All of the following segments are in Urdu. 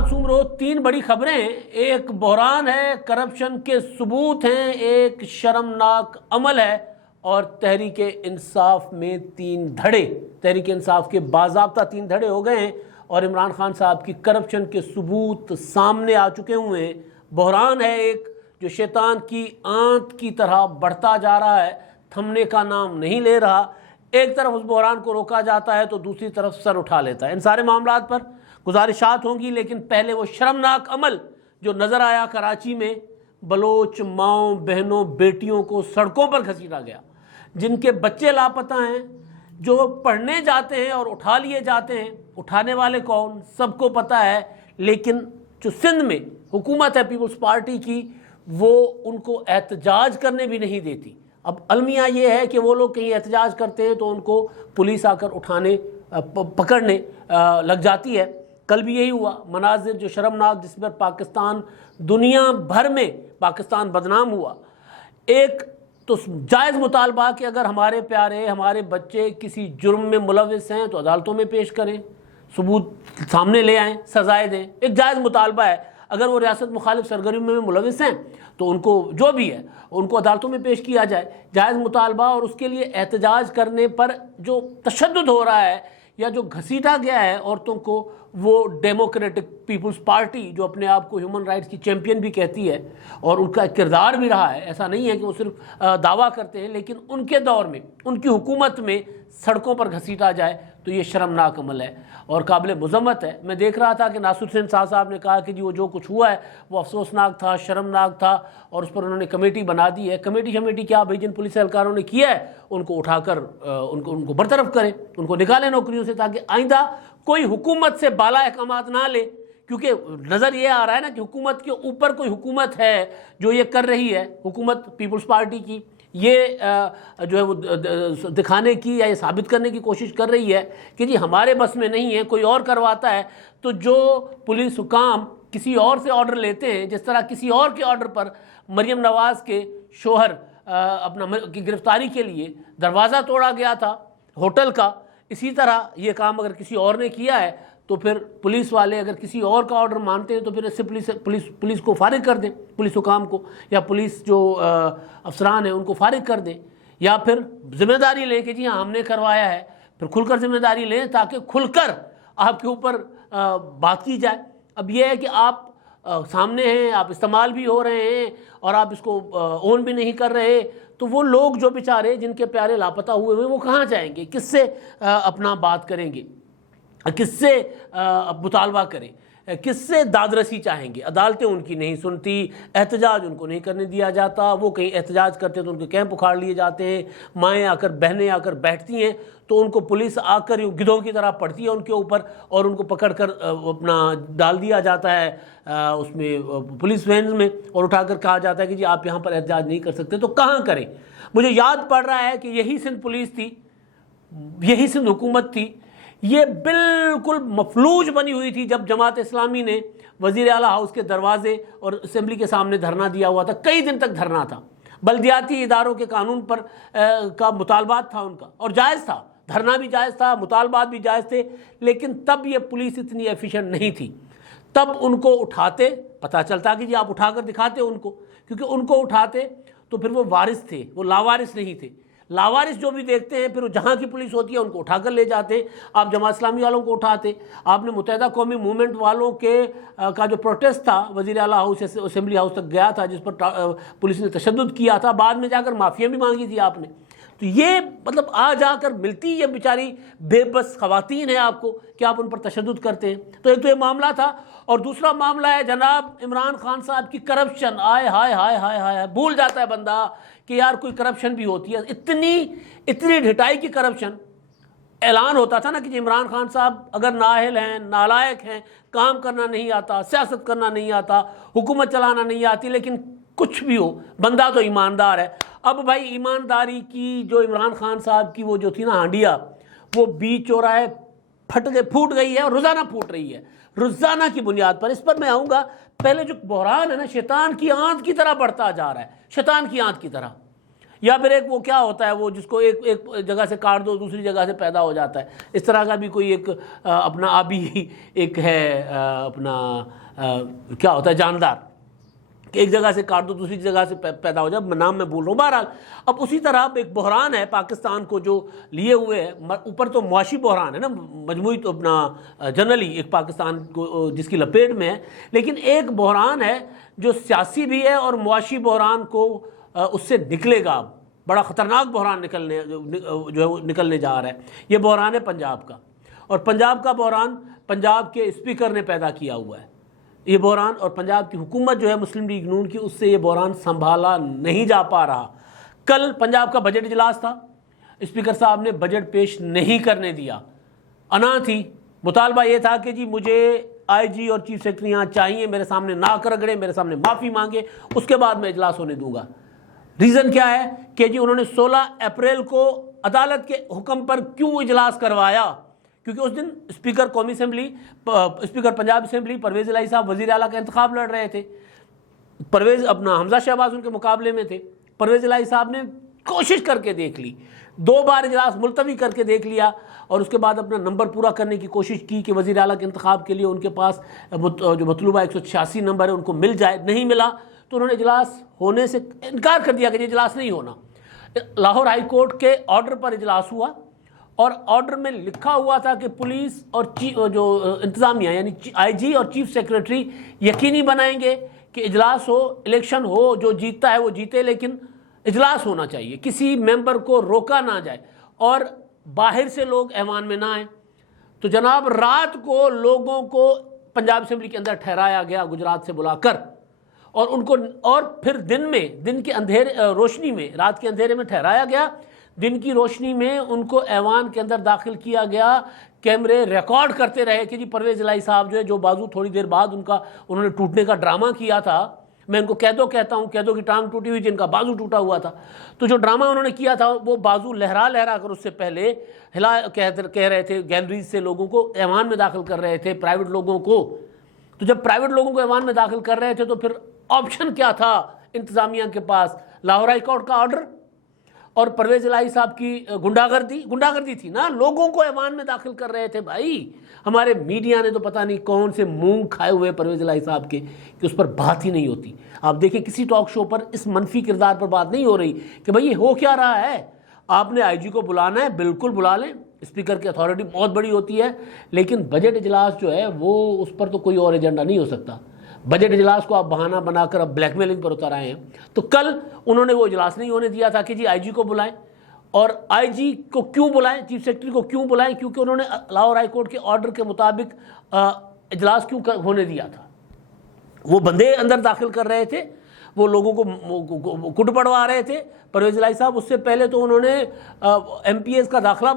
ناز سومرو تین بڑی خبریں ہیں، ایک بحران ہے، کرپشن کے ثبوت ہیں، ایک شرمناک عمل ہے، اور تحریک انصاف میں تین دھڑے، تحریک انصاف کے باضابطہ تین دھڑے ہو گئے ہیں اور عمران خان صاحب کی کرپشن کے ثبوت سامنے آ چکے ہوئے ہیں۔ بحران ہے ایک جو شیطان کی آنت کی طرح بڑھتا جا رہا ہے، تھمنے کا نام نہیں لے رہا۔ ایک طرف اس بحران کو روکا جاتا ہے تو دوسری طرف سر اٹھا لیتا ہے۔ ان سارے معاملات پر گزارشات ہوں گی، لیکن پہلے وہ شرمناک عمل جو نظر آیا کراچی میں، بلوچ ماؤں بہنوں بیٹیوں کو سڑکوں پر گھسیٹا گیا، جن کے بچے لاپتہ ہیں، جو پڑھنے جاتے ہیں اور اٹھا لیے جاتے ہیں۔ اٹھانے والے کون سب کو پتہ ہے، لیکن جو سندھ میں حکومت ہے پیپلز پارٹی کی، وہ ان کو احتجاج کرنے بھی نہیں دیتی۔ اب المیہ یہ ہے کہ وہ لوگ کہیں احتجاج کرتے ہیں تو ان کو پولیس آ کر اٹھانے پکڑنے لگ جاتی ہے۔ کل بھی یہی ہوا، مناظر جو شرمناک، جس پر پاکستان دنیا بھر میں پاکستان بدنام ہوا۔ ایک تو جائز مطالبہ کہ اگر ہمارے پیارے، ہمارے بچے کسی جرم میں ملوث ہیں تو عدالتوں میں پیش کریں، ثبوت سامنے لے آئیں، سزائیں دیں، ایک جائز مطالبہ ہے۔ اگر وہ ریاست مخالف سرگرمیوں میں ملوث ہیں تو ان کو جو بھی ہے ان کو عدالتوں میں پیش کیا جائے، جائز مطالبہ۔ اور اس کے لیے احتجاج کرنے پر جو تشدد ہو رہا ہے یا جو گھسیٹا گیا ہے عورتوں کو، وہ ڈیموکریٹک پیپلز پارٹی جو اپنے آپ کو ہیومن رائٹس کی چیمپئن بھی کہتی ہے، اور ان کا ایک کردار بھی رہا ہے، ایسا نہیں ہے کہ وہ صرف دعویٰ کرتے ہیں، لیکن ان کے دور میں، ان کی حکومت میں سڑکوں پر گھسیٹا جائے تو یہ شرمناک عمل ہے اور قابل مذمت ہے۔ میں دیکھ رہا تھا کہ ناصر حسین صاحب نے کہا کہ جی وہ جو کچھ ہوا ہے وہ افسوسناک تھا، شرمناک تھا، اور اس پر انہوں نے کمیٹی بنا دی ہے۔ کمیٹی کیا بھائی، جن پولیس اہلکاروں نے کیا ہے ان کو اٹھا کر ان کو برطرف کریں، ان کو نکالیں نوکریوں سے، تاکہ آئندہ کوئی حکومت سے بالا احکامات نہ لے۔ کیونکہ نظر یہ آ رہا ہے نا کہ حکومت کے اوپر کوئی حکومت ہے جو یہ کر رہی ہے، حکومت پیپلز پارٹی کی، یہ جو ہے وہ دکھانے کی یا یہ ثابت کرنے کی کوشش کر رہی ہے کہ جی ہمارے بس میں نہیں ہے، کوئی اور کرواتا ہے۔ تو جو پولیس حکام کسی اور سے آرڈر لیتے ہیں، جس طرح کسی اور کے آرڈر پر مریم نواز کے شوہر کی گرفتاری کے لیے دروازہ توڑا گیا تھا ہوٹل کا، اسی طرح یہ کام اگر کسی اور نے کیا ہے تو پھر پولیس والے اگر کسی اور کا آرڈر مانتے ہیں تو پھر اس سے پولیس کو فارغ کر دیں، پولیس حکام کو، یا پولیس جو افسران ہیں ان کو فارغ کر دیں، یا پھر ذمہ داری لیں کہ جی ہاں ہم نے کروایا ہے، پھر کھل کر ذمہ داری لیں تاکہ کھل کر آپ کے اوپر بات کی جائے۔ اب یہ ہے کہ آپ سامنے ہیں، آپ استعمال بھی ہو رہے ہیں اور آپ اس کو اون بھی نہیں کر رہے، تو وہ لوگ جو بیچارے جن کے پیارے لاپتہ ہوئے ہوئے وہ کہاں جائیں گے، کس سے اپنا بات کریں گے، کس سے مطالبہ کریں، کس سے داد رسی چاہیں گے؟ عدالتیں ان کی نہیں سنتی، احتجاج ان کو نہیں کرنے دیا جاتا، وہ کہیں احتجاج کرتے تو ان کے کیمپ اکھاڑ لیے جاتے ہیں، مائیں آ کر، بہنیں آ کر بیٹھتی ہیں تو ان کو پولیس آ کر یوں گدھوں کی طرح پڑتی ہے ان کے اوپر، اور ان کو پکڑ کر اپنا ڈال دیا جاتا ہے اس میں پولیس وینز میں، اور اٹھا کر کہا جاتا ہے کہ جی آپ یہاں پر احتجاج نہیں کر سکتے۔ تو کہاں کریں؟ مجھے یاد پڑ رہا ہے کہ یہی سندھ پولیس تھی، یہی سندھ حکومت تھی، یہ بالکل مفلوج بنی ہوئی تھی جب جماعت اسلامی نے وزیر اعلیٰ ہاؤس کے دروازے اور اسمبلی کے سامنے دھرنا دیا ہوا تھا۔ کئی دن تک دھرنا تھا، بلدیاتی اداروں کے قانون پر کا مطالبات تھا ان کا، اور جائز تھا، دھرنا بھی جائز تھا، مطالبات بھی جائز تھے، لیکن تب یہ پولیس اتنی ایفیشنٹ نہیں تھی۔ تب ان کو اٹھاتے، پتہ چلتا کہ جی آپ اٹھا کر دکھاتے ان کو، کیونکہ ان کو اٹھاتے تو پھر وہ وارث تھے، وہ لاوارث نہیں تھے۔ لاوارث جو بھی دیکھتے ہیں پھر جہاں کی پولیس ہوتی ہے ان کو اٹھا کر لے جاتے ہیں۔ آپ جماعت اسلامی والوں کو اٹھاتے، آپ نے متحدہ قومی موومنٹ والوں کا جو پروٹیسٹ تھا وزیر اعلیٰ ہاؤس سے اسمبلی ہاؤس تک گیا تھا، جس پر پولیس نے تشدد کیا تھا، بعد میں جا کر معافیا بھی مانگی تھی آپ نے، تو یہ مطلب آ جا کر ملتی یہ بیچاری بے بس خواتین ہیں آپ کو کہ آپ ان پر تشدد کرتے ہیں۔ تو ایک تو یہ معاملہ تھا، اور دوسرا معاملہ ہے جناب عمران خان صاحب کی کرپشن۔ آئے ہائے ہائے ہائے ہائے، بھول جاتا ہے بندہ کہ یار کوئی کرپشن بھی ہوتی ہے، اتنی ڈھٹائی کی کرپشن۔ اعلان ہوتا تھا نا کہ عمران خان صاحب اگر نااہل ہیں، نالائق ہیں، کام کرنا نہیں آتا، سیاست کرنا نہیں آتا، حکومت چلانا نہیں آتی، لیکن کچھ بھی ہو بندہ تو ایماندار ہے۔ اب بھائی ایمانداری کی جو عمران خان صاحب کی وہ جو تھی نا ہانڈیا، وہ بیچ چوراہے پھوٹ گئی ہے، اور روزانہ پھوٹ رہی ہے، روزانہ کی بنیاد پر۔ اس پر میں آؤں گا۔ پہلے جو بحران ہے نا، شیطان کی آنت کی طرح بڑھتا جا رہا ہے، شیطان کی آنت کی طرح۔ یا پھر ایک وہ کیا ہوتا ہے وہ جس کو ایک جگہ سے کاٹ دو دوسری جگہ سے پیدا ہو جاتا ہے، اس طرح کا بھی کوئی ایک اپنا آبی ایک ہے اپنا کیا ہوتا ہے جاندار کہ ایک جگہ سے کاٹ دو دوسری جگہ سے پیدا ہو جائے، نام میں بول رہا ہوں۔ بہرحال اب اسی طرح ایک بحران ہے پاکستان کو جو لیے ہوئے ہے، اوپر تو معاشی بحران ہے نا مجموعی، تو اپنا جنرلی ایک پاکستان کو جس کی لپیٹ میں ہے، لیکن ایک بحران ہے جو سیاسی بھی ہے اور معاشی بحران کو اس سے نکلے گا، بڑا خطرناک بحران جو ہے وہ نکلنے جا رہا ہے۔ یہ بحران ہے پنجاب کا، اور پنجاب کا بحران پنجاب کے اسپیکر نے پیدا کیا ہوا ہے یہ بحران، اور پنجاب کی حکومت جو ہے مسلم لیگ نون کی، اس سے یہ بحران سنبھالا نہیں جا پا رہا۔ کل پنجاب کا بجٹ اجلاس تھا، اسپیکر صاحب نے بجٹ پیش نہیں کرنے دیا، انا تھی، مطالبہ یہ تھا کہ جی مجھے آئی جی اور چیف سیکرٹری یہاں چاہیے، میرے سامنے ناک رگڑے، میرے سامنے معافی مانگے، اس کے بعد میں اجلاس ہونے دوں گا۔ ریزن کیا ہے کہ جی انہوں نے 16 اپریل کو عدالت کے حکم پر کیوں اجلاس کروایا؟ کیونکہ اس دن اسپیکر قومی assembly, speaker Punjab assembly Pervaiz Elahi صاحب وزیر اعلیٰ کا انتخاب لڑ رہے تھے، پرویز اپنا حمزہ شہباز ان کے مقابلے میں تھے۔ پرویز الہی صاحب نے کوشش کر کے دیکھ لی، 2 بار اجلاس ملتوی کر کے دیکھ لیا، اور اس کے بعد اپنا نمبر پورا کرنے کی کوشش کی کہ وزیر اعلیٰ کے انتخاب کے لیے ان کے پاس جو مطلوبہ 186 نمبر ہے ان کو مل جائے، نہیں ملا تو انہوں نے اجلاس ہونے سے انکار کر دیا کہ یہ اجلاس نہیں ہونا۔ لاہور ہائی کورٹ کے آرڈر پر اجلاس ہوا، اور آرڈر میں لکھا ہوا تھا کہ پولیس اور جو انتظامیہ یعنی آئی جی اور چیف سیکرٹری یقینی بنائیں گے کہ اجلاس ہو، الیکشن ہو، جو جیتتا ہے وہ جیتے، لیکن اجلاس ہونا چاہیے، کسی ممبر کو روکا نہ جائے، اور باہر سے لوگ ایوان میں نہ آئیں۔ تو جناب رات کو لوگوں کو پنجاب اسمبلی کے اندر ٹھہرایا گیا گجرات سے بلا کر، اور ان کو، اور پھر دن کے اندھیرے روشنی میں، رات کے اندھیرے میں ٹھہرایا گیا، دن کی روشنی میں ان کو ایوان کے اندر داخل کیا گیا، کیمرے ریکارڈ کرتے رہے کہ جی پرویز الہی صاحب جو ہے، جو بازو تھوڑی دیر بعد انہوں نے ٹوٹنے کا ڈرامہ کیا تھا، میں ان کو قیدو کہتا ہوں، قیدو کی ٹانگ ٹوٹی ہوئی، جن کا بازو ٹوٹا ہوا تھا، تو جو ڈرامہ انہوں نے کیا تھا وہ بازو لہرا کر اس سے پہلے کہہ رہے تھے، گیلریز سے لوگوں کو ایوان میں داخل کر رہے تھے، پرائیویٹ لوگوں کو۔ تو جب پرائیویٹ لوگوں کو ایوان میں داخل کر رہے تھے تو پھر آپشن کیا تھا انتظامیہ کے پاس؟ لاہور ہائی کورٹ کا آرڈر اور پرویز الہی صاحب کی گنڈاگردی تھی نا، لوگوں کو ایوان میں داخل کر رہے تھے۔ بھائی ہمارے میڈیا نے تو پتہ نہیں کون سے مونگ کھائے ہوئے پرویز الہی صاحب کے کہ اس پر بات ہی نہیں ہوتی۔ آپ دیکھیں کسی ٹاک شو پر اس منفی کردار پر بات نہیں ہو رہی کہ بھائی یہ ہو کیا رہا ہے۔ آپ نے آئی جی کو بلانا ہے، بالکل بلا لیں، اسپیکر کی اتھارٹی بہت بڑی ہوتی ہے، لیکن بجٹ اجلاس جو ہے وہ اس پر تو کوئی اور ایجنڈا نہیں ہو سکتا۔ بجٹ اجلاس کو آپ بہانہ بنا کر اب بلیک میلنگ پر اتر آئے ہیں۔ تو کل انہوں نے وہ اجلاس نہیں ہونے دیا تھا کہ جی آئی جی کو بلائیں، اور آئی جی کو کیوں بلائیں، چیف سیکرٹری کو کیوں بلائیں؟ کیونکہ انہوں نے لاہور ہائی کورٹ کے آرڈر کے مطابق اجلاس کیوں ہونے دیا تھا؟ وہ بندے اندر داخل کر رہے تھے، وہ لوگوں کو کٹ پڑوا رہے تھے پرویز الہی صاحب، اس سے پہلے تو انہوں نے ایم پی ایز کا داخلہ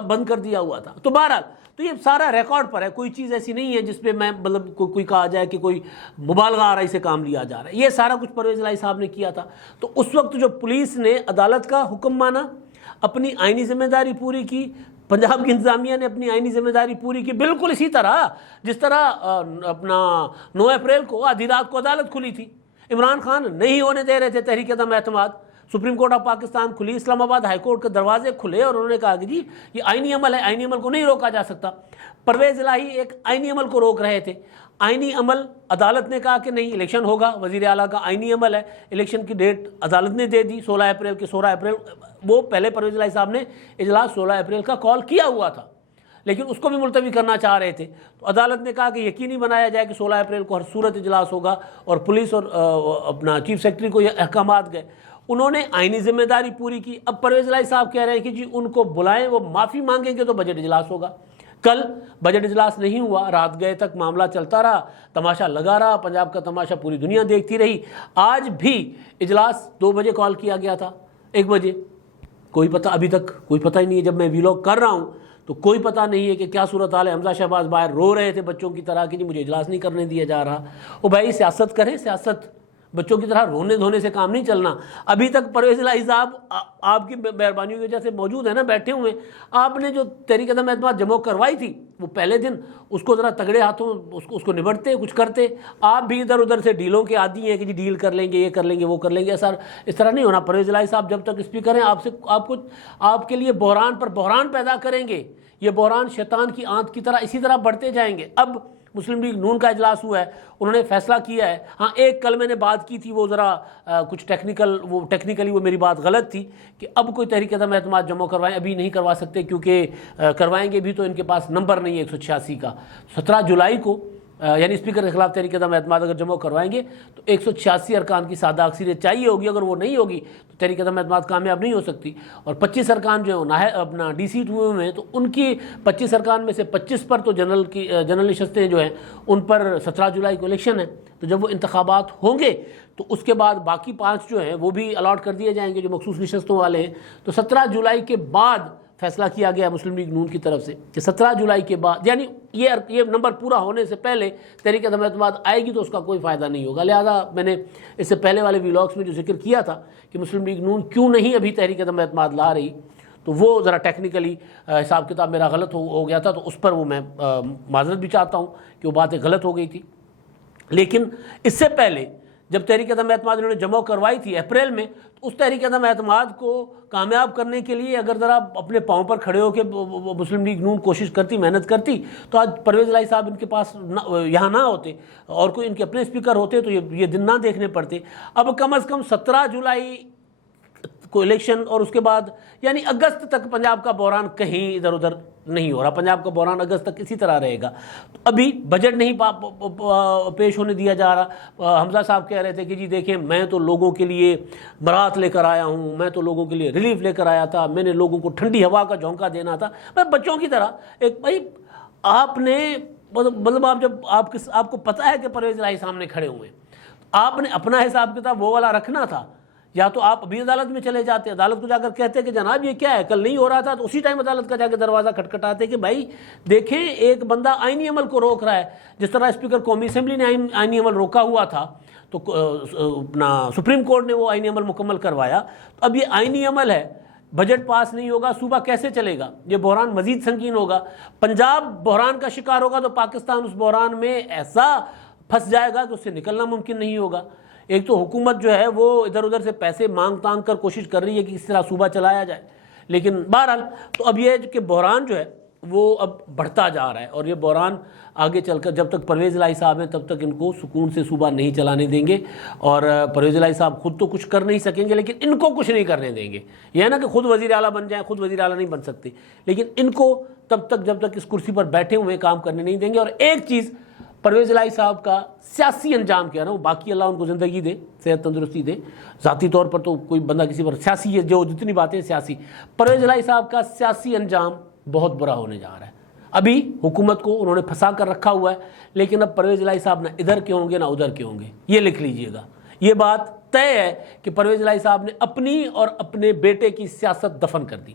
بند کر دیا ہوا تھا۔ تو بہرحال تو یہ سارا ریکارڈ پر ہے، کوئی چیز ایسی نہیں ہے جس پہ میں مطلب کوئی کہا جائے کہ کوئی مبالغہ آرائی سے کام لیا جا رہا ہے۔ یہ سارا کچھ پرویز الہی صاحب نے کیا تھا۔ تو اس وقت جو پولیس نے عدالت کا حکم مانا، اپنی آئینی ذمہ داری پوری کی، پنجاب کی انتظامیہ نے اپنی آئینی ذمہ داری پوری کی، بالکل اسی طرح جس طرح اپنا 9 اپریل کو آدھی رات کو عدالت کھلی تھی، عمران خان نہیں ہونے دے رہے تھے تحریک عدم اعتماد، سپریم کورٹ آف پاکستان کھلی، اسلام آباد ہائی کورٹ کے دروازے کھلے، اور انہوں نے کہا کہ جی یہ آئینی عمل ہے، آئینی عمل کو نہیں روکا جا سکتا۔ پرویز الہی ایک آئینی عمل کو روک رہے تھے، آئینی عمل عدالت نے کہا کہ نہیں الیکشن ہوگا، وزیر اعلیٰ کا آئینی عمل ہے، الیکشن کی ڈیٹ عدالت نے دے دی 16 اپریل کے 16 اپریل، وہ پہلے پرویز الہی صاحب نے اجلاس 16 اپریل کا کال کیا ہوا تھا، لیکن اس کو بھی ملتوی کرنا چاہ رہے تھے۔ تو عدالت نے کہا کہ یقینی بنایا جائے کہ 16 اپریل کو ہر صورت اجلاس ہوگا، اور پولیس اور اپنا چیف سیکرٹری کو یہ احکامات گئے، انہوں نے آئینی ذمہ داری پوری کی۔ اب پرویز الہی صاحب کہہ رہے ہیں کہ جی ان کو بلائیں، وہ معافی مانگیں گے تو بجٹ اجلاس ہوگا۔ کل بجٹ اجلاس نہیں ہوا، رات گئے تک معاملہ چلتا رہا، تماشا لگا رہا، پنجاب کا تماشا پوری دنیا دیکھتی رہی۔ آج بھی اجلاس 2 بجے کال کیا گیا تھا، 1 بجے، کوئی پتہ ابھی تک کوئی پتہ ہی نہیں ہے۔ جب میں ویلاگ کر رہا ہوں تو کوئی پتہ نہیں ہے کہ کیا صورتحال ہے۔ حمزہ شہباز باہر رو رہے تھے بچوں کی طرح کہ جی مجھے اجلاس نہیں کرنے دیا جا رہا۔ او بھائی سیاست کریں، سیاست بچوں کی طرح رونے دھونے سے کام نہیں چلنا. ابھی تک پرویز الہی صاحب آپ کی مہربانیوں کی وجہ سے موجود ہیں نا, بیٹھے ہوئے. آپ نے جو تحریک عدم اعتماد جمع کروائی تھی وہ پہلے دن اس کو ذرا تگڑے ہاتھوں اس کو نبٹتے, کچھ کرتے. آپ بھی ادھر ادھر سے ڈیلوں کے عادی ہیں کہ جی ڈیل کر لیں گے, یہ کر لیں گے, وہ کر لیں گے. اس طرح نہیں ہونا. پرویز الہی صاحب جب تک اسپیکر ہیں آپ کے لیے بحران پر بحران پیدا کریں گے. یہ بحران شیطان کی آنت کی طرح اسی طرح بڑھتے جائیں گے. اب مسلم لیگ نون کا اجلاس ہوا ہے, انہوں نے فیصلہ کیا ہے. ہاں ایک کل میں نے بات کی تھی, وہ ذرا کچھ ٹیکنیکلی وہ میری بات غلط تھی کہ اب کوئی تحریک عدم اعتماد جمع کروائیں. ابھی نہیں کروا سکتے کیونکہ کروائیں گے بھی تو ان کے پاس نمبر نہیں ہے 186 کا. 17 جولائی کو یعنی اسپیکر کے خلاف تحریک عدم اعتماد اگر جمع کروائیں گے تو 186 ارکان کی سادہ اکثریت چاہیے ہوگی. اگر وہ نہیں ہوگی تو تحریک عدم اعتماد کامیاب نہیں ہو سکتی. اور 25 ارکان جو ہیں اپنا ڈی سیٹ ہوئے ہیں, تو ان کی 25 ارکان میں سے 25 پر تو جنرل نشستیں جو ہیں ان پر 17 جولائی کو الیکشن ہے. تو جب وہ انتخابات ہوں گے تو اس کے بعد باقی 5 جو ہیں وہ بھی الاٹ کر دیے جائیں گے جو مخصوص نشستوں والے ہیں. تو 17 جولائی کے بعد فیصلہ کیا گیا مسلم لیگ نون کی طرف سے کہ 17 جولائی کے بعد یعنی یہ نمبر پورا ہونے سے پہلے تحریک عدم اعتماد آئے گی تو اس کا کوئی فائدہ نہیں ہوگا. لہذا میں نے اس سے پہلے والے ویلاگس میں جو ذکر کیا تھا کہ مسلم لیگ نون کیوں نہیں ابھی تحریک عدم اعتماد لا رہی, تو وہ ذرا ٹیکنیکلی حساب کتاب میرا غلط ہو گیا تھا. تو اس پر وہ میں معذرت بھی چاہتا ہوں کہ وہ باتیں غلط ہو گئی تھی. لیکن اس سے پہلے جب تحریک عدم اعتماد انہوں نے جمع کروائی تھی اپریل میں, تو اس تحریک عدم اعتماد کو کامیاب کرنے کے لیے اگر ذرا اپنے پاؤں پر کھڑے ہو کے مسلم لیگ نون کوشش کرتی, محنت کرتی, تو آج پرویز الہی صاحب ان کے پاس یہاں نہ ہوتے اور کوئی ان کے اپنے اسپیکر ہوتے تو یہ دن نہ دیکھنے پڑتے. اب کم از کم 17 جولائی کو الیکشن اور اس کے بعد یعنی اگست تک پنجاب کا بحران کہیں ادھر ادھر نہیں ہو رہا. پنجاب کا بحران اگست تک اسی طرح رہے گا. تو ابھی بجٹ نہیں پیش ہونے دیا جا رہا. حمزہ صاحب کہہ رہے تھے کہ جی دیکھیں میں تو لوگوں کے لیے برات لے کر آیا ہوں, میں تو لوگوں کے لیے ریلیف لے کر آیا تھا, میں نے لوگوں کو ٹھنڈی ہوا کا جھونکا دینا تھا. میں بچوں کی طرح ایک بھائی آپ نے مطلب آپ جب آپ کو پتہ ہے کہ پرویز الہی سامنے کھڑے ہوئے, آپ نے اپنا حساب کتاب وہ والا رکھنا تھا. یا تو آپ ابھی عدالت میں چلے جاتے, عدالت کو جا کر کہتے کہ جناب یہ کیا ہے, کل نہیں ہو رہا تھا, تو اسی ٹائم عدالت کا جا کے دروازہ کھٹکھٹاتے کہ بھائی دیکھیں ایک بندہ آئینی عمل کو روک رہا ہے. جس طرح اسپیکر قومی اسمبلی نے آئینی عمل روکا ہوا تھا تو اپنا سپریم کورٹ نے وہ آئینی عمل مکمل کروایا. تو اب یہ آئینی عمل ہے, بجٹ پاس نہیں ہوگا, صوبہ کیسے چلے گا؟ یہ بحران مزید سنگین ہوگا. پنجاب بحران کا شکار ہوگا تو پاکستان اس بحران میں ایسا پھنس جائے گا کہ اس سے نکلنا ممکن نہیں ہوگا. ایک تو حکومت جو ہے وہ ادھر ادھر سے پیسے مانگ تانگ کر کوشش کر رہی ہے کہ کس طرح صوبہ چلایا جائے, لیکن بہرحال تو اب یہ کہ بحران جو ہے وہ اب بڑھتا جا رہا ہے. اور یہ بحران آگے چل کر جب تک پرویز الہی صاحب ہیں تب تک ان کو سکون سے صوبہ نہیں چلانے دیں گے. اور پرویز الہی صاحب خود تو کچھ کر نہیں سکیں گے لیکن ان کو کچھ نہیں کرنے دیں گے. یہ ہے نا کہ خود وزیر اعلیٰ بن جائیں, خود وزیر اعلیٰ نہیں بن سکتے, لیکن ان کو تب تک جب تک اس کرسی پر بیٹھے ہوئے کام کرنے نہیں دیں گے. اور ایک چیز پرویز الہی صاحب کا سیاسی انجام کیا ہے نا, وہ باقی اللہ ان کو زندگی دے, صحت تندرستی دے, ذاتی طور پر تو کوئی بندہ کسی پر سیاسی ہے جو جتنی باتیں سیاسی, پرویز الہی صاحب کا سیاسی انجام بہت برا ہونے جا رہا ہے. ابھی حکومت کو انہوں نے پھنسا کر رکھا ہوا ہے, لیکن اب پرویز الہی صاحب نہ ادھر کے ہوں گے نہ ادھر کے ہوں گے. یہ لکھ لیجئے گا, یہ بات طے ہے کہ پرویز الہی صاحب نے اپنی اور اپنے بیٹے کی سیاست دفن کر دی.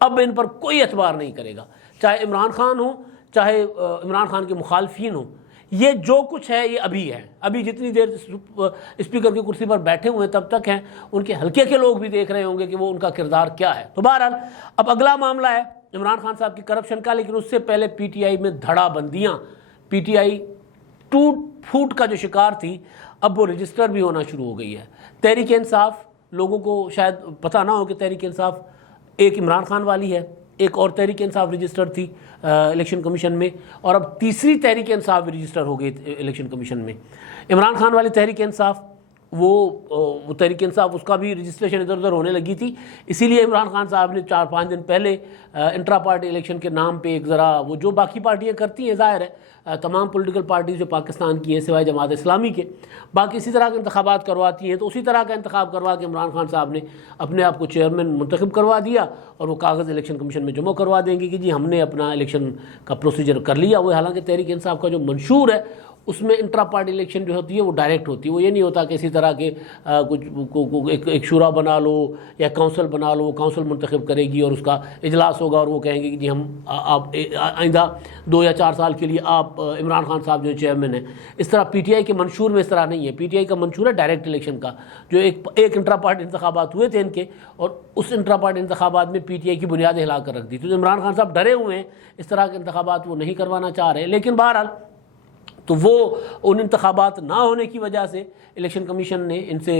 اب ان پر کوئی اعتبار نہیں کرے گا, چاہے عمران خان ہو چاہے عمران خان کے مخالفین ہوں. یہ جو کچھ ہے یہ ابھی ہے, ابھی جتنی دیر اسپیکر کی کرسی پر بیٹھے ہوئے ہیں تب تک ہیں. ان کے حلقے کے لوگ بھی دیکھ رہے ہوں گے کہ وہ ان کا کردار کیا ہے. تو بہرحال اب اگلا معاملہ ہے عمران خان صاحب کی کرپشن کا, لیکن اس سے پہلے پی ٹی آئی میں دھڑا بندیاں. پی ٹی آئی ٹوٹ پھوٹ کا جو شکار تھی اب وہ رجسٹر بھی ہونا شروع ہو گئی ہے. تحریک انصاف, لوگوں کو شاید پتہ نہ ہو کہ تحریک انصاف ایک عمران خان والی ہے, ایک اور تحریک انصاف رجسٹر تھی الیکشن کمیشن میں, اور اب تیسری تحریک انصاف بھی رجسٹر ہو گئی الیکشن کمیشن میں. عمران خان والی تحریک انصاف وہ تحریک انصاف اس کا بھی رجسٹریشن ادھر ادھر ہونے لگی تھی. اسی لیے عمران خان صاحب نے 4-5 دن پہلے انٹرا پارٹی الیکشن کے نام پہ ایک ذرا وہ جو باقی پارٹیاں کرتی ہیں, ظاہر ہے تمام پولیٹیکل پارٹیز جو پاکستان کی ہیں سوائے جماعت اسلامی کے, باقی اسی طرح کے انتخابات کرواتی ہیں, تو اسی طرح کا انتخاب کروا کے عمران خان صاحب نے اپنے آپ کو چیئرمین منتخب کروا دیا اور وہ کاغذ الیکشن کمیشن میں جمع کروا دیں گے کہ جی ہم نے اپنا الیکشن کا پروسیجر کر لیا. وہ حالانکہ تحریک انصاف کا جو منشور ہے اس میں انٹرا پارٹی الیکشن جو ہوتی ہے وہ ڈائریکٹ ہوتی ہے. وہ یہ نہیں ہوتا کہ اسی طرح کے کچھ ایک شورا بنا لو یا کونسل بنا لو, وہ کونسل منتخب کرے گی اور اس کا اجلاس ہوگا اور وہ کہیں گے کہ جی ہم آپ آئندہ 2 یا 4 سال کے لیے آپ عمران خان صاحب جو چیئرمین ہیں. اس طرح پی ٹی آئی کے منشور میں اس طرح نہیں ہے. پی ٹی آئی کا منشور ہے ڈائریکٹ الیکشن کا, جو ایک انٹرا پارٹی انتخابات ہوئے تھے ان کے, اور اس انٹرا پارٹی انتخابات میں پی ٹی آئی کی بنیادیں ہلا کر رکھ دی. تو عمران خان صاحب ڈرے ہوئے ہیں, اس طرح کے انتخابات وہ نہیں کروانا چاہ رہے. لیکن بہرحال تو وہ ان انتخابات نہ ہونے کی وجہ سے الیکشن کمیشن نے ان سے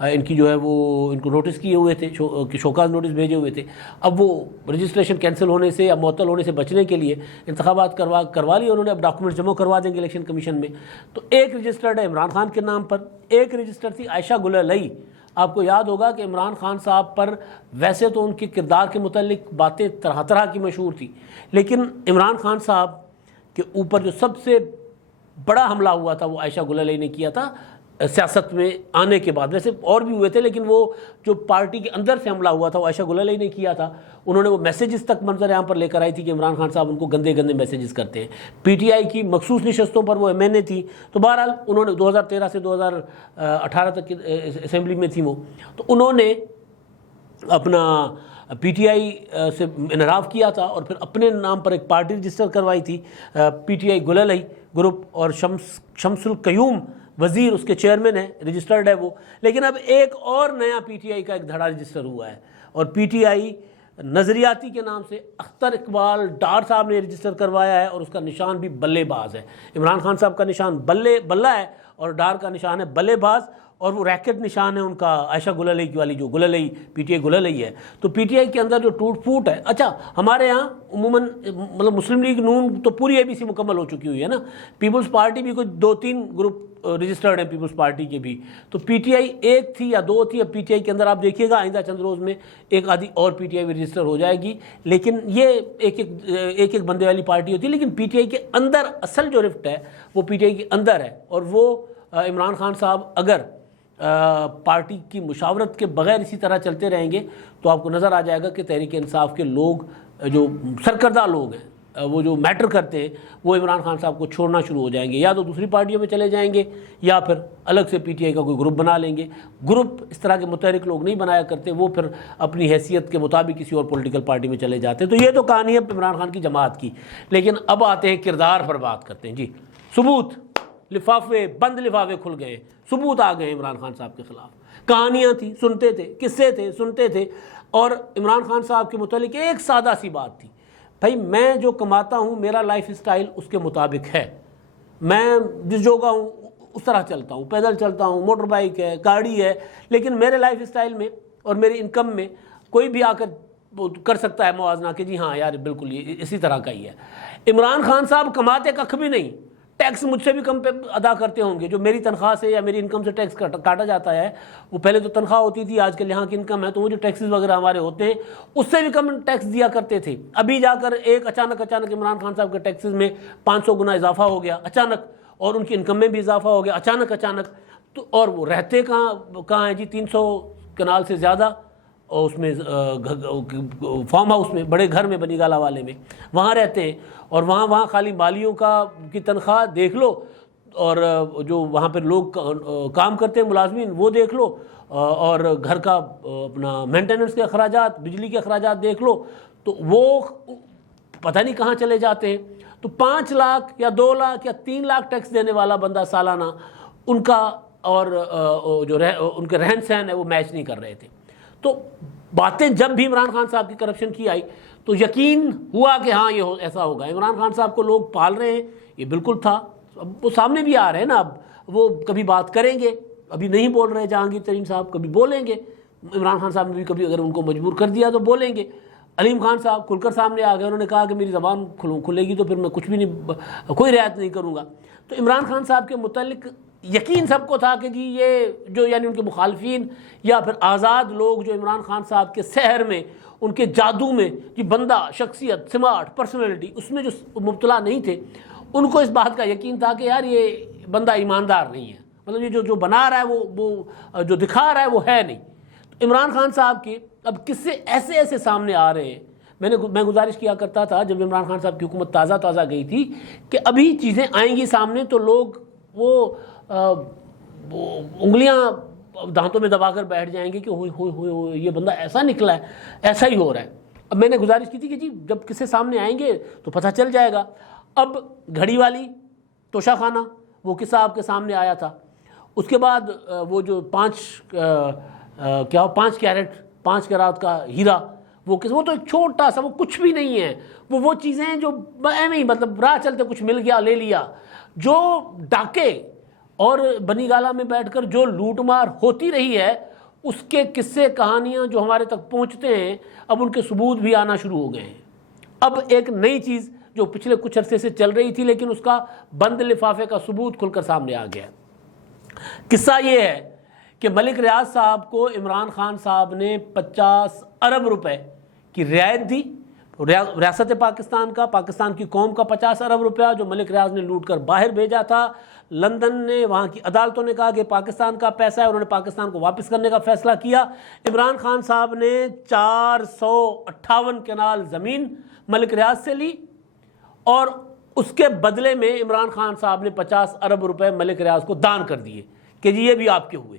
ان کی جو ہے وہ ان کو نوٹس کیے ہوئے تھے, شوکاز نوٹس بھیجے ہوئے تھے. اب وہ رجسٹریشن کینسل ہونے سے یا معطل ہونے سے بچنے کے لیے انتخابات کروا لیے انہوں نے. اب ڈاکومنٹ جمع کروا دیں گے الیکشن کمیشن میں. تو ایک رجسٹرڈ ہے عمران خان کے نام پر, ایک رجسٹر تھی عائشہ گل الئی. آپ کو یاد ہوگا کہ عمران خان صاحب پر ویسے تو ان کے کردار کے متعلق باتیں طرح طرح کی مشہور تھی, لیکن عمران خان صاحب کے اوپر جو سب سے بڑا حملہ ہوا تھا وہ عائشہ گل الئی نے کیا تھا سیاست میں آنے کے بعد. ویسے اور بھی ہوئے تھے, لیکن وہ جو پارٹی کے اندر سے حملہ ہوا تھا وہ عائشہ گل الئی نے کیا تھا. انہوں نے وہ میسیجز تک منظر عام پر لے کر آئی تھی کہ عمران خان صاحب ان کو گندے گندے میسیجز کرتے ہیں. پی ٹی آئی کی مخصوص نشستوں پر وہ ایم این اے تھی. تو بہرحال انہوں نے 2013 سے 2018 تک کی اسمبلی میں تھی وہ, تو انہوں نے اپنا پی ٹی آئی سے انحراف کیا تھا اور پھر اپنے نام پر ایک پارٹی رجسٹر کروائی تھی, P T I Gul الئی group, اور شمس القیوم وزیر اس کے چیئرمین ہیں, رجسٹرڈ ہے وہ. لیکن اب ایک اور نیا پی ٹی آئی کا ایک دھڑا رجسٹر ہوا ہے, اور پی ٹی آئی نظریاتی کے نام سے اختر اقبال ڈار صاحب نے رجسٹر کروایا ہے, اور اس کا نشان بھی بلے باز ہے. عمران خان صاحب کا نشان بلہ ہے اور ڈار کا نشان ہے بلے باز, اور وہ ریکٹ نشان ہے ان کا عائشہ گل الئی والی, جو گل الئی پی ٹی آئی گل الئی ہے. تو پی ٹی آئی کے اندر جو ٹوٹ پھوٹ ہے, اچھا ہمارے ہاں عموماً مطلب مسلم لیگ نون تو پوری اے بی سی مکمل ہو چکی ہوئی ہے نا, پیپلز پارٹی بھی کوئی 2-3 گروپ رجسٹرڈ ہیں پیپلز پارٹی کے بھی. تو پی ٹی آئی 1 تھی یا 2 تھی, اب پی ٹی آئی کے اندر آپ دیکھیے گا آئندہ چند روز میں ایک آدھی اور پی ٹی آئی رجسٹر ہو جائے گی. لیکن یہ ایک بندے والی پارٹی ہوتی ہے, لیکن پی ٹی آئی کے اندر اصل جو رفٹ ہے وہ پی ٹی آئی کے اندر ہے. اور وہ عمران خان صاحب اگر پارٹی کی مشاورت کے بغیر اسی طرح چلتے رہیں گے تو آپ کو نظر آ جائے گا کہ تحریک انصاف کے لوگ جو سرکردہ لوگ ہیں, وہ جو میٹر کرتے ہیں, وہ عمران خان صاحب کو چھوڑنا شروع ہو جائیں گے, یا تو دوسری پارٹیوں میں چلے جائیں گے یا پھر الگ سے پی ٹی آئی کا کوئی گروپ بنا لیں گے. گروپ اس طرح کے متحرک لوگ نہیں بنایا کرتے, وہ پھر اپنی حیثیت کے مطابق کسی اور پولیٹیکل پارٹی میں چلے جاتے ہیں. تو یہ تو کہانی ہے عمران خان کی جماعت کی. لیکن اب آتے ہیں کردار پر بات کرتے ہیں. جی ثبوت, لفافے بند لفافے کھل گئے, ثبوت آ گئے عمران خان صاحب کے خلاف. کہانیاں تھیں, سنتے تھے, قصے تھے, سنتے تھے, اور عمران خان صاحب کے متعلق ایک سادہ سی بات تھی, بھائی میں جو کماتا ہوں میرا لائف اسٹائل اس کے مطابق ہے, میں جس جگہ ہوں اس طرح چلتا ہوں, پیدل چلتا ہوں, موٹر بائک ہے, گاڑی ہے, لیکن میرے لائف اسٹائل میں اور میری انکم میں کوئی بھی آ کر سکتا ہے موازنہ کہ جی ہاں یار بالکل یہ اسی طرح کا ہی ہے. عمران خان صاحب کماتے ککھ بھی نہیں, ٹیکس مجھ سے بھی کم پہ ادا کرتے ہوں گے. جو میری تنخواہ سے یا میری انکم سے ٹیکس کاٹا جاتا ہے, وہ پہلے تو تنخواہ ہوتی تھی, آج کل یہاں کی انکم ہے, تو وہ جو ٹیکسز وغیرہ ہمارے ہوتے ہیں اس سے بھی کم ٹیکس دیا کرتے تھے. ابھی جا کر اچانک عمران خان صاحب کے ٹیکسز میں 500 گنا اضافہ ہو گیا اچانک, اور ان کی انکم میں بھی اضافہ ہو گیا اچانک. تو اور وہ رہتے کہاں ہیں جی, 300 کنال سے زیادہ, اور اس میں فارم ہاؤس میں, بڑے گھر میں, بنی گالہ والے میں وہاں رہتے ہیں. اور وہاں خالی مالیوں کی تنخواہ دیکھ لو, اور جو وہاں پہ لوگ کام کرتے ہیں ملازمین وہ دیکھ لو, اور گھر کا اپنا مینٹیننس کے اخراجات, بجلی کے اخراجات دیکھ لو, تو وہ پتہ نہیں کہاں چلے جاتے ہیں. تو 5 لاکھ یا 2 لاکھ یا 3 لاکھ ٹیکس دینے والا بندہ سالانہ, ان کا اور جو ان کے رہن سہن ہے وہ میچ نہیں کر رہے تھے. تو باتیں جب بھی عمران خان صاحب کی کرپشن کی آئی تو یقین ہوا کہ ہاں یہ ایسا ہوگا. عمران خان صاحب کو لوگ پال رہے ہیں, یہ بالکل تھا. اب وہ سامنے بھی آ رہے ہیں نا, اب وہ کبھی بات کریں گے, ابھی نہیں بول رہے جہانگیر ترین صاحب, کبھی بولیں گے. عمران خان صاحب نے بھی کبھی اگر ان کو مجبور کر دیا تو بولیں گے. علیم خان صاحب کھل کر سامنے آ گئے, انہوں نے کہا کہ میری زبان کھلے گی تو پھر میں کچھ بھی نہیں, کوئی رعایت نہیں کروں گا. تو عمران خان صاحب کے متعلق یقین سب کو تھا کہ جی یہ جو یعنی ان کے مخالفین یا پھر آزاد لوگ جو عمران خان صاحب کے سحر میں, ان کے جادو میں, جی بندہ, شخصیت, سمارٹ, پرسنالٹی, اس میں جو مبتلا نہیں تھے, ان کو اس بات کا یقین تھا کہ یار یہ بندہ ایماندار نہیں ہے, مطلب یہ جو بنا رہا ہے وہ جو دکھا رہا ہے وہ ہے نہیں. تو عمران خان صاحب کے اب قصے ایسے سامنے آ رہے ہیں. میں گزارش کیا کرتا تھا جب عمران خان صاحب کی حکومت تازہ گئی تھی کہ ابھی چیزیں آئیں گی سامنے تو لوگ وہ انگلیاں دانتوں میں دبا کر بیٹھ جائیں گے کہ ہوئے یہ بندہ ایسا نکلا ہے، ایسا ہی ہو رہا ہے۔ اب میں نے گزارش کی تھی کہ جی جب کسی سامنے آئیں گے تو پتہ چل جائے گا۔ اب گھڑی والی توشہ خانہ وہ قصہ آپ کے سامنے آیا تھا، اس کے بعد وہ جو 5 کیرٹ کا ہیرا، وہ تو ایک چھوٹا سا، وہ کچھ بھی نہیں ہے، وہ چیزیں جو ایویں ہی مطلب راہ چلتے کچھ مل گیا لے لیا۔ جو ڈاکے اور بنی گالہ میں بیٹھ کر جو لوٹ مار ہوتی رہی ہے، اس کے قصے کہانیاں جو ہمارے تک پہنچتے ہیں، اب ان کے ثبوت بھی آنا شروع ہو گئے ہیں۔ اب ایک نئی چیز جو پچھلے کچھ عرصے سے چل رہی تھی لیکن اس کا بند لفافے کا ثبوت کھل کر سامنے آ گیا۔ قصہ یہ ہے کہ ملک ریاض صاحب کو عمران خان صاحب نے 50 ارب روپے کی رعایت دی، ریاست پاکستان کی قوم کا 50 ارب روپیہ جو ملک ریاض نے لوٹ کر باہر بھیجا تھا۔ لندن نے، وہاں کی عدالتوں نے کہا کہ پاکستان کا پیسہ ہے، انہوں نے پاکستان کو واپس کرنے کا فیصلہ کیا۔ عمران خان صاحب نے 458 کنال زمین ملک ریاض سے لی اور اس کے بدلے میں عمران خان صاحب نے 50 ارب روپے ملک ریاض کو دان کر دیے کہ جی یہ بھی آپ کے ہوئے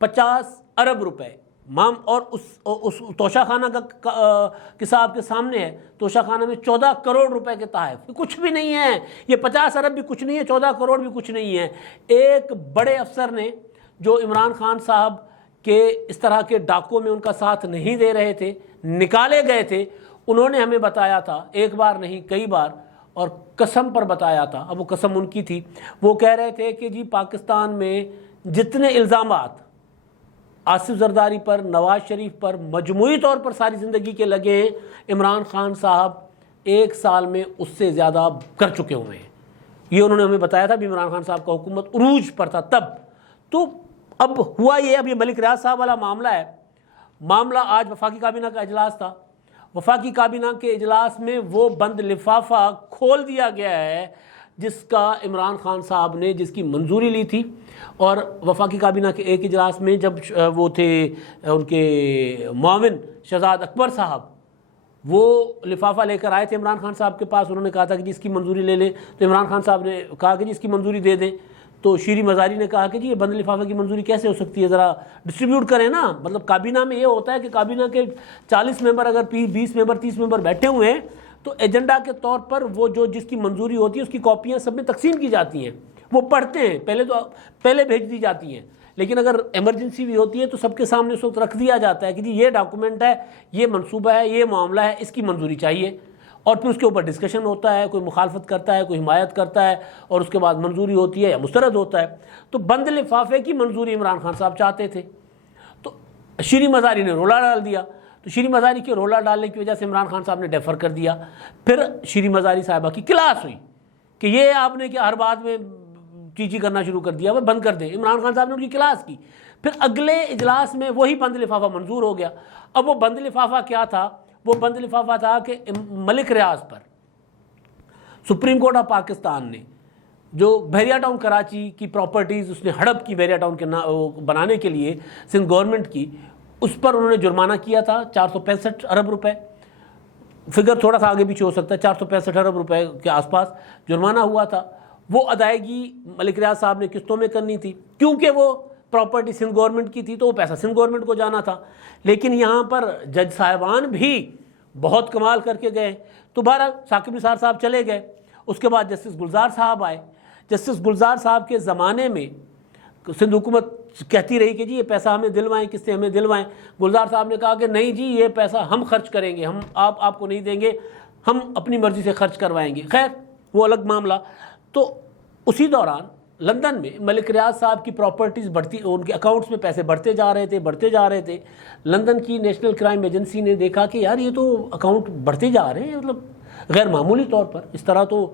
50 ارب روپے۔ اور اس توشہ خانہ کا قصہ آپ کے سامنے ہے۔ توشہ خانہ میں 14 کروڑ روپے کے تحائف، کچھ بھی نہیں ہے، یہ 50 ارب بھی کچھ نہیں ہے، 14 کروڑ بھی کچھ نہیں ہے۔ ایک بڑے افسر نے جو عمران خان صاحب کے اس طرح کے ڈاکوں میں ان کا ساتھ نہیں دے رہے تھے، نکالے گئے تھے، انہوں نے ہمیں بتایا تھا، ایک بار نہیں کئی بار، اور قسم پر بتایا تھا، اب وہ قسم ان کی تھی، وہ کہہ رہے تھے کہ جی پاکستان میں جتنے الزامات آصف زرداری پر، نواز شریف پر مجموعی طور پر ساری زندگی کے لگے ہیں، عمران خان صاحب 1 سال میں اس سے زیادہ کر چکے ہوئے ہیں۔ یہ انہوں نے ہمیں بتایا تھا بھی عمران خان صاحب کا حکومت عروج پر تھا تب۔ تو اب ہوا یہ، اب یہ ملک ریاض صاحب والا معاملہ آج وفاقی کابینہ کا اجلاس تھا، وفاقی کابینہ کے اجلاس میں وہ بند لفافہ کھول دیا گیا ہے جس کا عمران خان صاحب نے جس کی منظوری لی تھی۔ اور وفاقی کابینہ کے ایک اجلاس میں جب وہ تھے ان کے معاون شہزاد اکبر صاحب، وہ لفافہ لے کر آئے تھے عمران خان صاحب کے پاس، انہوں نے کہا تھا کہ جی اس کی منظوری لے لیں، تو عمران خان صاحب نے کہا کہ جی اس کی منظوری دے دیں، تو شیریں مزاری نے کہا کہ جی یہ بند لفافے کی منظوری کیسے ہو سکتی ہے، ذرا ڈسٹریبیوٹ کریں نا۔ مطلب کابینہ میں یہ ہوتا ہے کہ کابینہ کے 40 ممبر اگر 20 ممبر 30 ممبر بیٹھے ہوئے ہیں تو ایجنڈا کے طور پر وہ جو جس کی منظوری ہوتی ہے اس کی کاپیاں سب میں تقسیم کی جاتی ہیں، وہ پڑھتے ہیں، پہلے بھیج دی جاتی ہیں، لیکن اگر ایمرجنسی بھی ہوتی ہے تو سب کے سامنے اس وقت رکھ دیا جاتا ہے کہ جی یہ ڈاکومنٹ ہے، یہ منصوبہ ہے، یہ معاملہ ہے، اس کی منظوری چاہیے، اور پھر اس کے اوپر ڈسکشن ہوتا ہے، کوئی مخالفت کرتا ہے، کوئی حمایت کرتا ہے، اور اس کے بعد منظوری ہوتی ہے یا مسترد ہوتا ہے۔ تو بند لفافے کی منظوری عمران خان صاحب چاہتے تھے، تو شیریں مزاری نے رولا ڈال دیا، تو شیریں مزاری کے رولا ڈالنے کی وجہ سے عمران خان صاحب نے ڈیفر کر دیا۔ پھر شیریں مزاری صاحبہ کی کلاس ہوئی کہ یہ آپ نے کیا ہر بات میں چیچی کرنا شروع کر دیا، وہ بند کر دیں۔ عمران خان صاحب نے ان کی کلاس کی، پھر اگلے اجلاس میں وہی بند لفافہ منظور ہو گیا۔ اب وہ بند لفافہ کیا تھا؟ وہ بند لفافہ تھا کہ ملک ریاض پر سپریم کورٹ آف پاکستان نے جو بحریہ ٹاؤن کراچی کی پراپرٹیز اس نے ہڑپ کی بحریہ ٹاؤن کے بنانے کے لیے سندھ گورنمنٹ کی، اس پر انہوں نے جرمانہ کیا تھا 465 ارب روپے، فگر تھوڑا سا آگے پیچھے ہو سکتا ہے، 465 ارب روپے کے آس پاس جرمانہ ہوا تھا۔ وہ ادائیگی ملک ریاض صاحب نے قسطوں میں کرنی تھی، کیونکہ وہ پراپرٹی سندھ گورنمنٹ کی تھی تو وہ پیسہ سندھ گورنمنٹ کو جانا تھا۔ لیکن یہاں پر جج صاحبان بھی بہت کمال کر کے گئے، تو بہرحال ثاقب نثار صاحب چلے گئے، اس کے بعد جسٹس گلزار صاحب آئے۔ جسٹس گلزار صاحب کے زمانے میں سندھ حکومت کہتی رہی کہ جی یہ پیسہ ہمیں دلوائیں، قسطیں ہمیں دلوائیں۔ گلزار صاحب نے کہا کہ نہیں جی یہ پیسہ ہم خرچ کریں گے، ہم آپ کو نہیں دیں گے، ہم اپنی مرضی سے خرچ کروائیں گے۔ خیر وہ الگ معاملہ۔ تو اسی دوران لندن میں ملک ریاض صاحب کی پراپرٹیز بڑھتی، ان کے اکاؤنٹس میں پیسے بڑھتے جا رہے تھے۔ لندن کی نیشنل کرائم ایجنسی نے دیکھا کہ یار یہ تو اکاؤنٹ بڑھتے جا رہے ہیں، مطلب غیر معمولی طور پر، اس طرح تو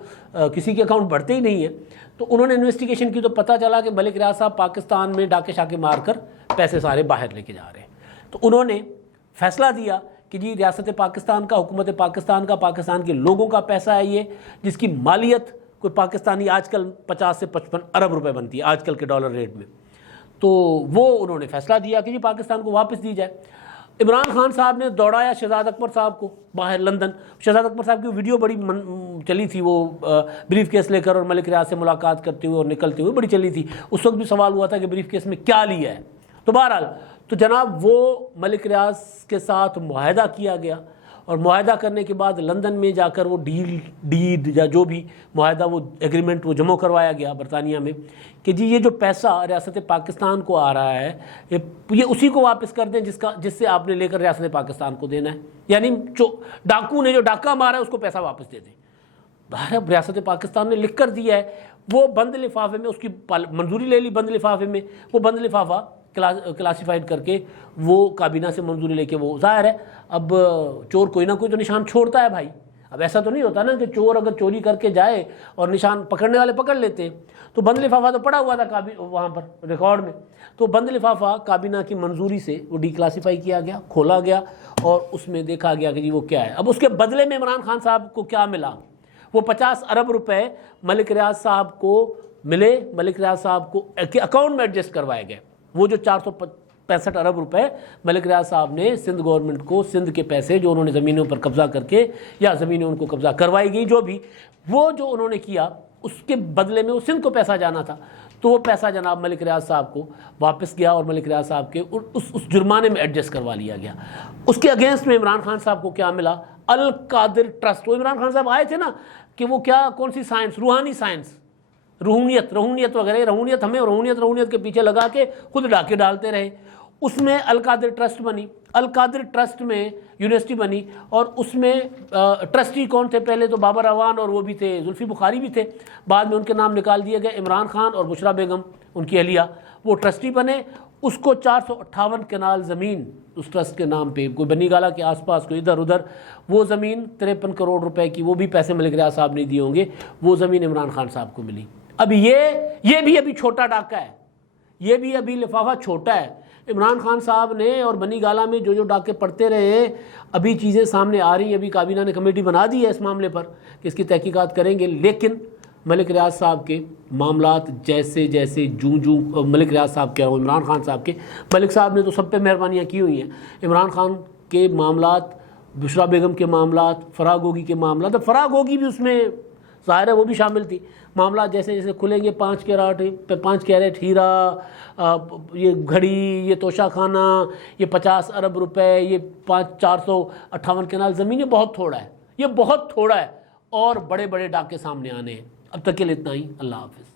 کسی کے اکاؤنٹ بڑھتے ہی نہیں ہیں۔ تو انہوں نے انویسٹیگیشن کی تو پتہ چلا کہ ملک ریاض صاحب پاکستان میں ڈاکے شاکے مار کر پیسے سارے باہر لے کے جا رہے ہیں۔ تو انہوں نے فیصلہ دیا کہ جی ریاست پاکستان کا، حکومت پاکستان کا، پاکستان کے لوگوں کا پیسہ ہے یہ، جس کی مالیت کوئی پاکستانی آج کل 50 سے 55 ارب روپے بنتی ہے آج کل کے ڈالر ریٹ میں۔ تو وہ انہوں نے فیصلہ دیا کہ جی پاکستان کو واپس دی جائے۔ عمران خان صاحب نے دوڑایا شہزاد اکبر صاحب کو باہر لندن. شہزاد اکبر صاحب کی ویڈیو بڑی چلی تھی, وہ بریف کیس لے کر اور ملک ریاض سے ملاقات کرتے ہوئے اور نکلتے ہوئے بڑی چلی تھی. اس وقت بھی سوال ہوا تھا کہ بریف کیس میں کیا لیا ہے. تو بہرحال تو جناب وہ ملک ریاض کے ساتھ معاہدہ کیا گیا, اور معاہدہ کرنے کے بعد لندن میں جا کر وہ ڈیڈ یا جو بھی معاہدہ وہ ایگریمنٹ وہ جمع کروایا گیا برطانیہ میں کہ جی یہ جو پیسہ ریاست پاکستان کو آ رہا ہے یہ اسی کو واپس کر دیں جس سے آپ نے لے کر ریاست پاکستان کو دینا ہے. یعنی ڈاکو نے جو ڈاکہ مارا ہے اس کو پیسہ واپس دے دیں. باہر ریاست پاکستان نے لکھ کر دیا ہے, وہ بند لفافے میں اس کی منظوری لے لی, بند لفافے میں وہ بند لفافہ کلاسیفائڈ کر کے وہ کابینہ سے منظوری لے کے وہ ظاہر ہے اب چور کوئی نہ کوئی تو نشان چھوڑتا ہے بھائی. اب ایسا تو نہیں ہوتا نا کہ چور اگر چوری کر کے جائے اور نشان پکڑنے والے پکڑ لیتے ہیں. تو بند لفافہ تو پڑا ہوا تھا وہاں پر ریکارڈ میں, تو بند لفافہ کابینہ کی منظوری سے وہ ڈی کلاسیفائی کیا گیا, کھولا گیا اور اس میں دیکھا گیا کہ جی وہ کیا ہے. اب اس کے بدلے میں عمران خان صاحب کو کیا ملا؟ وہ 50 ارب روپے ملک ریاض صاحب کو ملے, ملک ریاض صاحب کو اکاؤنٹ میں ایڈجسٹ کروائے گئے. وہ جو 465 ارب روپے ملک ریاض صاحب نے سندھ گورنمنٹ کو, سندھ کے پیسے جو انہوں نے زمینوں پر قبضہ کر کے یا زمینیں ان کو قبضہ کروائی گئی جو بھی, وہ جو انہوں نے کیا اس کے بدلے میں وہ سندھ کو پیسہ جانا تھا. تو وہ پیسہ جناب ملک ریاض صاحب کو واپس گیا اور ملک ریاض صاحب کے اس جرمانے میں ایڈجسٹ کروا لیا گیا. اس کے اگینسٹ میں عمران خان صاحب کو کیا ملا؟ القادر ٹرسٹ. وہ عمران خان صاحب آئے تھے نا کہ وہ کیا کون سی سائنس, روحانی سائنس, روحانیت وغیرہ, روحانیت کے پیچھے لگا کے خود ڈاکے ڈالتے رہے. اس میں القادر ٹرسٹ بنی, القادر ٹرسٹ میں یونیورسٹی بنی, اور اس میں ٹرسٹی کون تھے؟ پہلے تو بابر اعوان اور وہ بھی تھے, زلفی بخاری بھی تھے, بعد میں ان کے نام نکال دیے گئے. عمران خان اور بشرا بیگم ان کی اہلیہ وہ ٹرسٹی بنے. اس کو 458 کنال زمین اس ٹرسٹ کے نام پہ, کوئی بنی گالا کے آس پاس, کوئی ادھر ادھر, وہ زمین 53 کروڑ روپے کی, وہ بھی پیسے ملک ریاض صاحب نہیں دیے ہوں گے, وہ زمین عمران خان صاحب کو ملی. اب یہ بھی ابھی چھوٹا ڈاکہ ہے, یہ بھی ابھی لفافہ چھوٹا ہے. عمران خان صاحب نے اور بنی گالا میں جو ڈاکے پڑتے رہے ہیں, ابھی چیزیں سامنے آ رہی ہیں. ابھی کابینہ نے کمیٹی بنا دی ہے اس معاملے پر کہ اس کی تحقیقات کریں گے. لیکن ملک ریاض صاحب کے معاملات جیسے ملک ریاض صاحب کہہ رہا ہوں, عمران خان صاحب کے, ملک صاحب نے تو سب پہ مہربانیاں کی ہوئی ہیں. عمران خان کے معاملات, بشرا بیگم کے معاملات, فرح گوگی کے معاملات, اب فرح گوگی بھی اس میں ظاہر ہے وہ بھی شامل تھی. معاملات جیسے کھلیں گے, 5 کیرٹ ہیرا, یہ گھڑی, یہ توشہ خانہ, یہ 50 ارب روپے, یہ 458 کنال زمین, یہ بہت تھوڑا ہے, اور بڑے بڑے ڈاکے سامنے آنے ہیں. اب تک کے لیے اتنا ہی. اللہ حافظ.